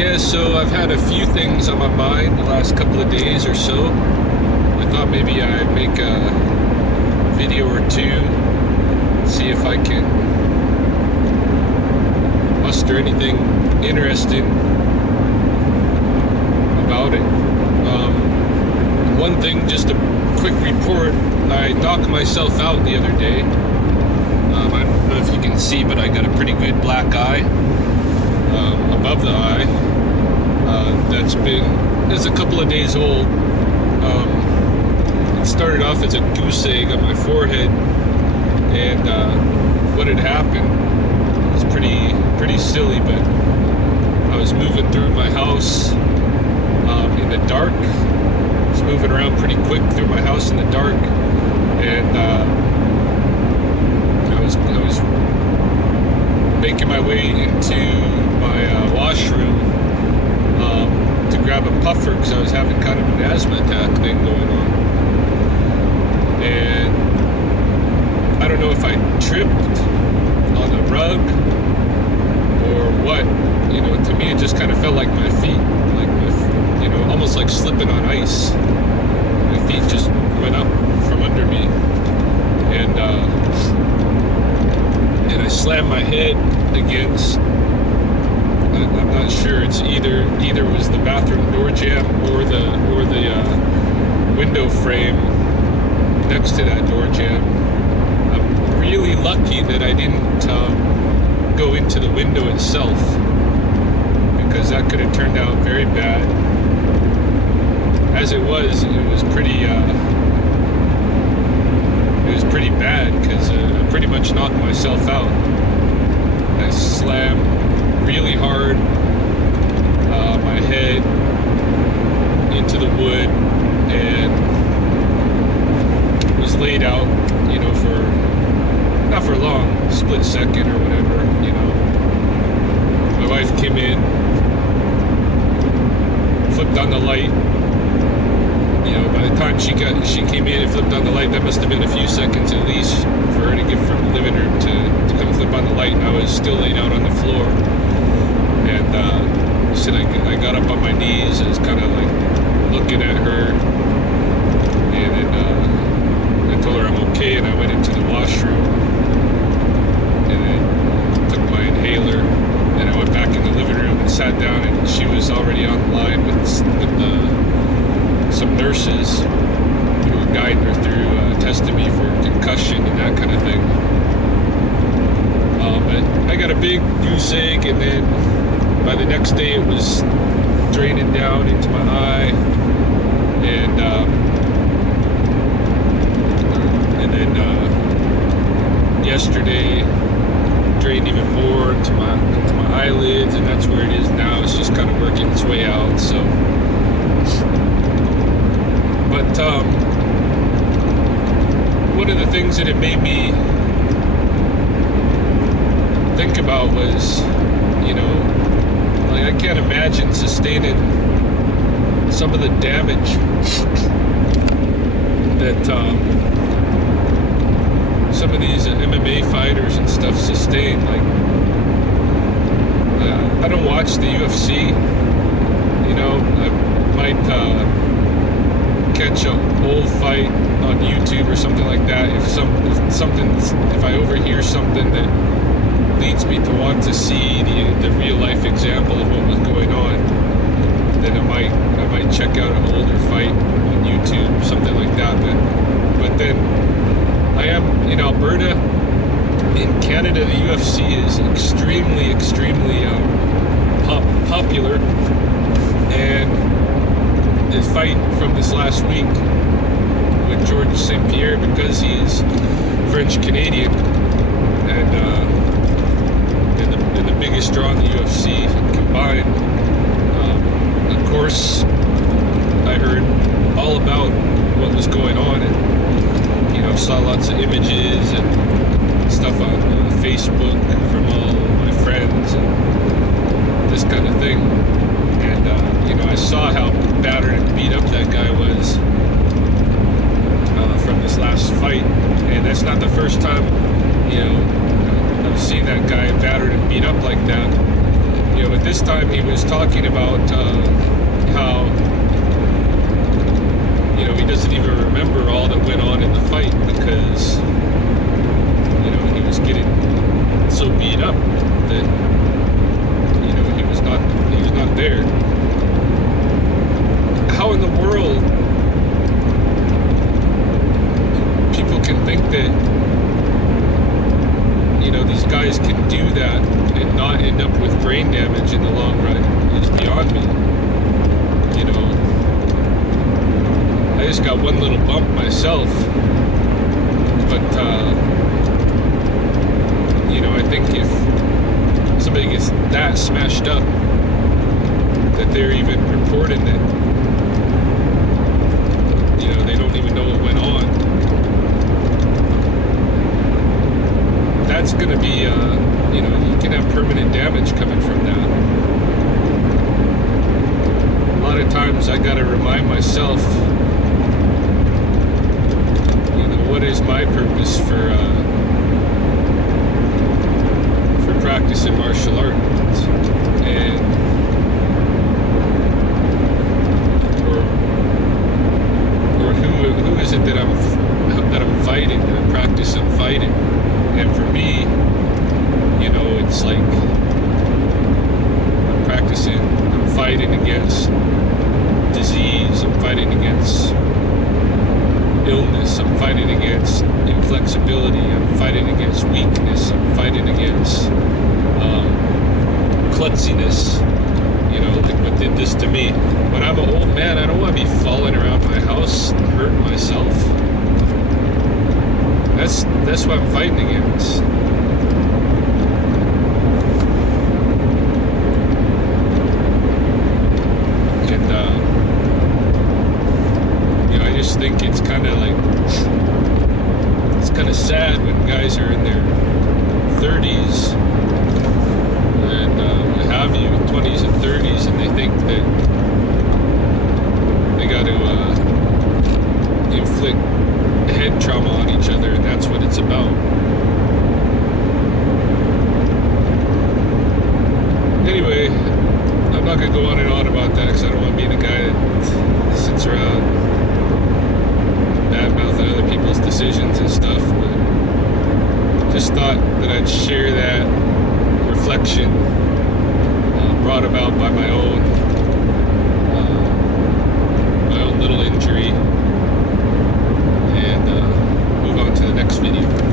Yeah, so I've had a few things on my mind the last couple of days or so. I thought maybe I'd make a video or two, see if I can muster anything interesting about it. One thing, just a quick report, I knocked myself out the other day. I don't know if you can see, but I got a pretty good black eye above the eye. It's a couple of days old. It started off as a goose egg on my forehead, and what had happened was pretty silly, but I was moving through my house in the dark. I was moving around pretty quick through my house in the dark, and I was making my way into my washroom to grab a puffer because I was having kind of an asthma attack thing going on. And I don't know if I tripped on the rug or what. You know, to me it just kind of felt like my feet, almost like slipping on ice. My feet just went up from under me, and I slammed my head against. I'm not sure. It's either was the bathroom door jamb or the window frame next to that door jamb. I'm really lucky that I didn't go into the window itself, because that could have turned out very bad. As it was pretty bad, because I pretty much knocked myself out. I slammed really hard my head into the wood and was laid out, for not for long, split second or whatever. My wife came in, flipped on the light. By the time she came in and flipped on the light, that must have been a few seconds at least for her to get from the living room to come flip on the light, and I was still laid out on the floor. And she said I got up on my knees. I was kind of like looking at her, and then I told her I'm okay, and I went into the washroom, and then took my inhaler, and I went back in the living room and sat down, and she was already on the line with some nurses who were guiding her through, testing me for concussion and that kind of thing. But I got a big goose egg, and then by the next day it was draining down into my eye, and then yesterday drained even more into my eyelids, and that's where it is now. It's just kind of working its way out. So. But one of the things that it made me think about was, I can't imagine sustaining some of the damage that some of these MMA fighters and stuff sustain. I don't watch the UFC. I might catch an old fight on YouTube or something like that. If I overhear something that leads me to want to see the real life example of what was going on, then I might check out an older fight on YouTube, something like that. But then I am in Alberta. In Canada, the UFC is extremely popular, and the fight from this last week with George St. Pierre, because he's French Canadian, and the biggest draw in the UFC combined. Of course, I heard all about what was going on, and saw lots of images and stuff on Facebook from all my friends and this kind of thing. And I saw how battered and beat up that guy was from this last fight, and that's not the first time I've seen that guy battered and beat up like that. But this time he was talking about how, he doesn't even remember all that went on in the fight because, he was getting so beat up that, he was not there. How in the world people can think that, these guys can do that and not end up with brain damage in the long run is beyond me. I just got one little bump myself, but I think if somebody gets that smashed up that they're even reporting that, they don't even know what went on, that's going to be, you can have permanent damage coming from that. A lot of times I got to remind myself, what is my purpose for practicing martial arts, and or who is it that I'm fighting, that I practice I'm fighting. And for me, it's like I'm fighting against disease, I'm fighting against illness, I'm fighting against inflexibility, I'm fighting against weakness, I'm fighting against klutziness, like what did this to me. When I'm an old man, I don't want to be falling around my house and hurting myself. That's what I'm fighting against. And I just think it's kind of sad when guys are in their 30s and what have you, 20s and 30s, and they think that they got to inflict head trauma on each other, and that's what it's about. Anyway, I'm not going to go on and on about that because I don't want to be the guy that sits around bad-mouthing other people's decisions and stuff, but just thought that I'd share that reflection brought about by my own little injury, and move on to the next video.